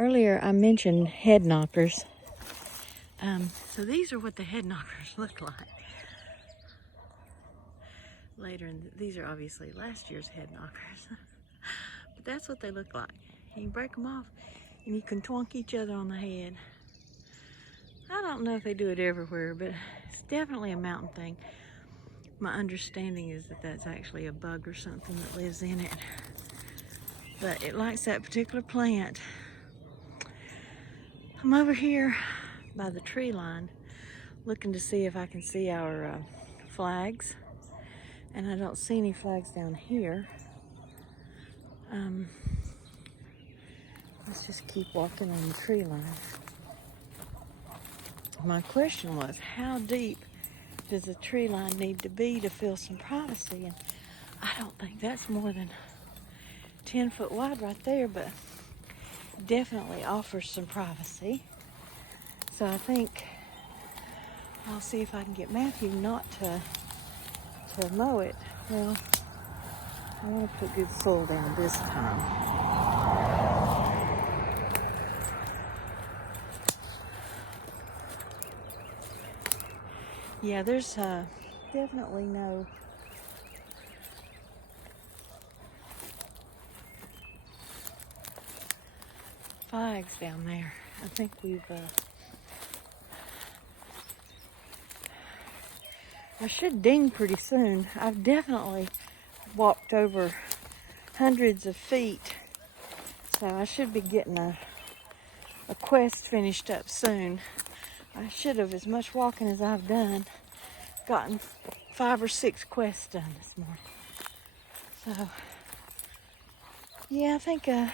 Earlier I mentioned head knockers. So these are what the head knockers look like. These are obviously last year's head knockers. But that's what they look like. You can break them off and you can twonk each other on the head. I don't know if they do it everywhere, but it's definitely a mountain thing. My understanding is that that's actually a bug or something that lives in it. But it likes that particular plant. I'm over here by the tree line looking to see if I can see our flags. And I don't see any flags down here. Let's just keep walking on the tree line. My question was, how deep does a tree line need to be to feel some privacy? And I don't think that's more than 10 foot wide right there, but definitely offers some privacy. So I think I'll see if I can get Matthew not to mow it. Well, I want to put good soil down this time. Yeah, there's definitely no flags down there. I think we've I should ding pretty soon. I've definitely walked over hundreds of feet, so I should be getting a quest finished up soon. I should have, as much walking as I've done, gotten 5 or 6 quests done this morning. So, yeah, I think, I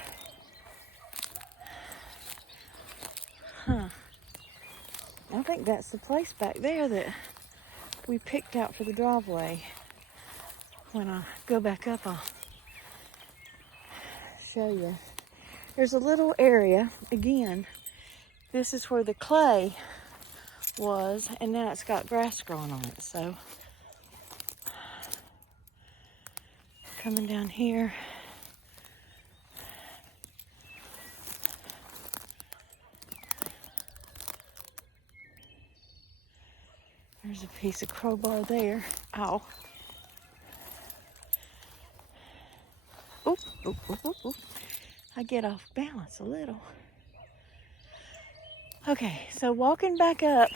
think that's the place back there that we picked out for the driveway. When I go back up, I'll show you. There's a little area, again, this is where the clay was, and now it's got grass growing on it. So coming down here, there's a piece of crowbar there. Ow. Oop, oop, oop, oop, oop. I get off balance a little. Okay, so walking back up,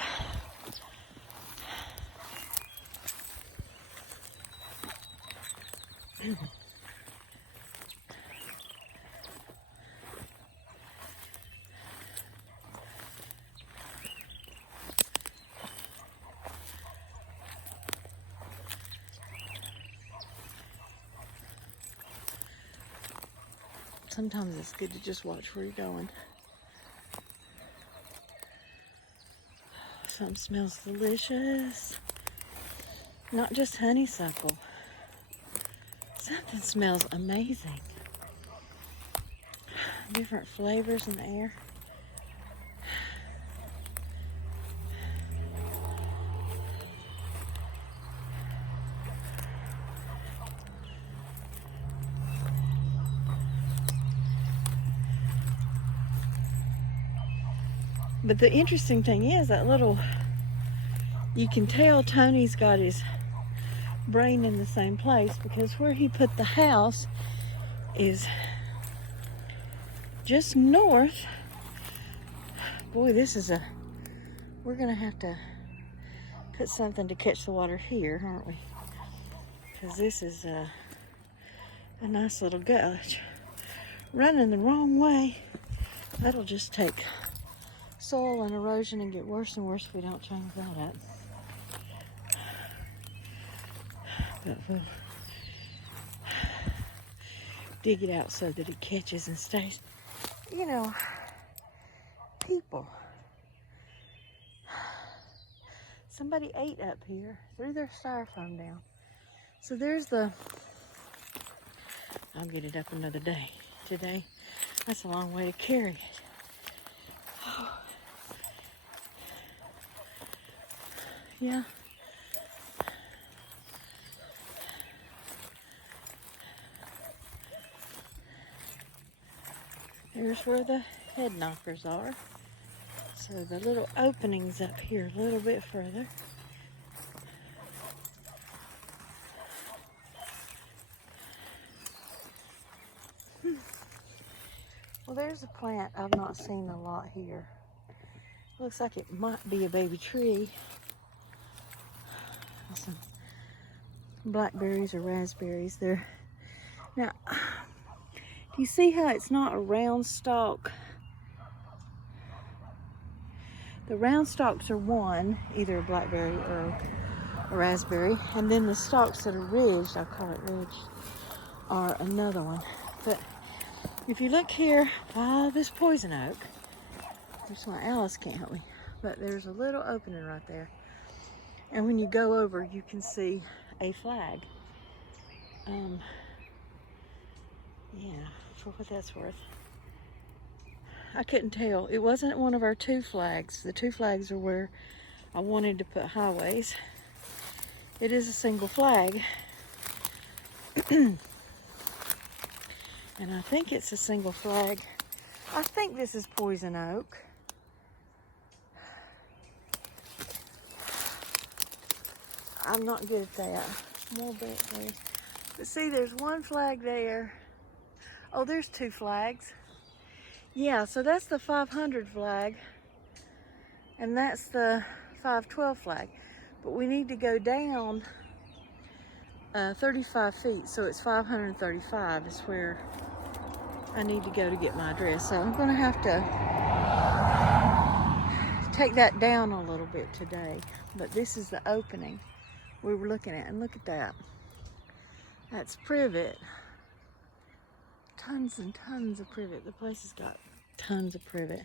sometimes it's good to just watch where you're going. Something smells delicious. Not just honeysuckle. Something smells amazing. Different flavors in the air. But the interesting thing is that you can tell Tony's got his brain in the same place, because where he put the house is just north. Boy, we're gonna have to put something to catch the water here, aren't we? Because this is a nice little gulch. Running the wrong way, that'll just take soil and erosion and get worse and worse if we don't change that up. But we'll dig it out so that it catches and stays. You know, people. Somebody ate up here, threw their styrofoam down. So there's I'll get it up another day. Today, that's a long way to carry it. Oh. Yeah. Here's where the head knockers are. So the little opening's up here a little bit further. Well, there's a plant I've not seen a lot here. Looks like it might be a baby tree. Some blackberries or raspberries there. Now, do you see how it's not a round stalk? The round stalks are one, either a blackberry or a raspberry, and then the stalks that are ridged, I'll call it ridged, are another one. But if you look here by this poison oak, that's why Alice can't help me, but there's a little opening right there. And when you go over, you can see a flag. Yeah, for what that's worth. I couldn't tell. It wasn't one of our two flags. The two flags are where I wanted to put highways. It is a single flag. And I think it's a single flag. I think this is poison oak. I'm not good at that. More blackberries. But see, there's one flag there. Oh, there's two flags. Yeah, so that's the 500 flag. And that's the 512 flag. But we need to go down 35 feet. So it's 535 is where I need to go to get my address. So I'm going to have to take that down a little bit today. But this is the opening we were looking at. And look at that. That's privet. Tons and tons of privet. The place has got tons of privet.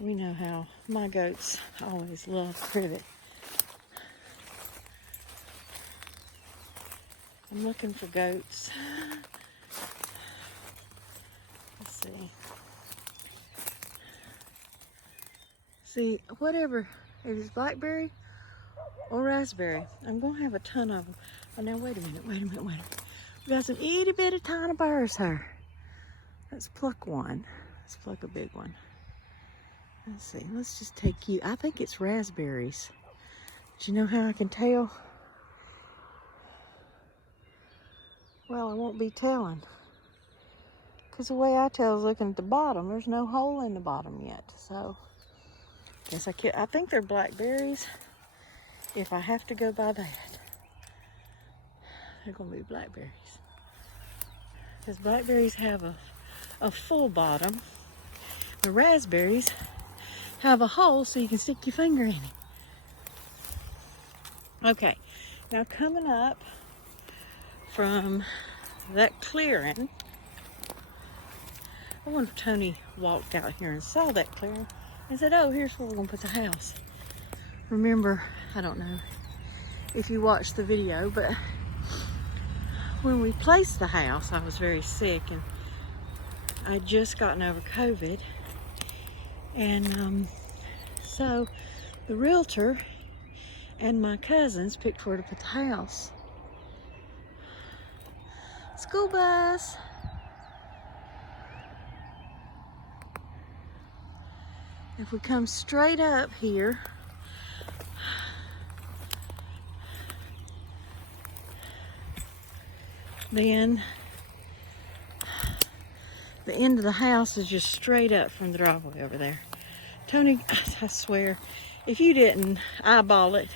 We know how my goats always love privet. I'm looking for goats. Let's see. See, whatever it is, blackberry or raspberry, I'm gonna have a ton of them. Oh, now wait a minute. We got some itty bitty tiny burrs here. Let's pluck one. Let's pluck a big one. Let's see. Let's just take you. I think it's raspberries. Do you know how I can tell? Well, I won't be telling. Because the way I tell is looking at the bottom. There's no hole in the bottom yet. So, guess I think they're blackberries. If I have to go by that, they're going to be blackberries. Because blackberries have a full bottom. The raspberries have a hole so you can stick your finger in it. Okay, now coming up from that clearing, I wonder if Tony walked out here and saw that clearing and said, oh, here's where we're going to put the house. Remember, I don't know if you watched the video, but when we placed the house, I was very sick and I'd just gotten over COVID. And so the realtor and my cousins picked where to put the house. School bus. If we come straight up here, then the end of the house is just straight up from the driveway over there. Tony, I swear, if you didn't eyeball it,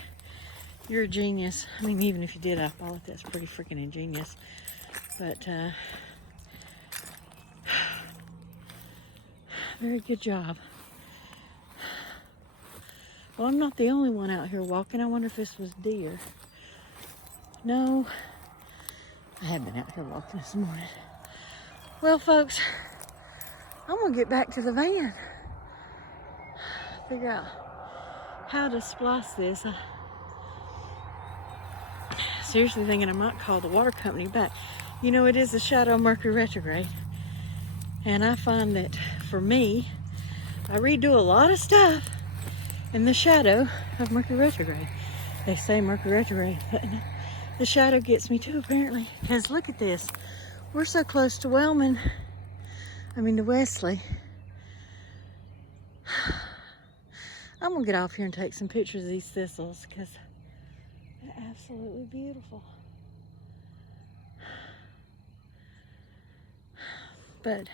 you're a genius. I mean, even if you did eyeball it, that's pretty freaking ingenious. But, very good job. Well, I'm not the only one out here walking. I wonder if this was deer. No, I have been out here walking this morning. Well, folks, I'm gonna get back to the van. Figure out how to splice this. I'm seriously thinking I might call the water company back. You know, it is a shadow of Mercury retrograde. And I find that for me, I redo a lot of stuff in the shadow of Mercury retrograde. They say Mercury retrograde, but the shadow gets me too, apparently. Because look at this. We're so close to Wellman. I mean to Wesley. I'm gonna get off here and take some pictures of these thistles because they're absolutely beautiful. But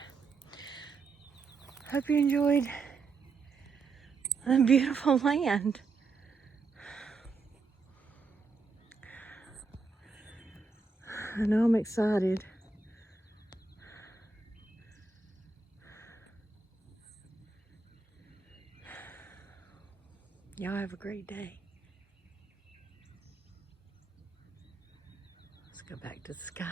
hope you enjoyed the beautiful land. I know I'm excited. Y'all have a great day. Let's go back to the sky.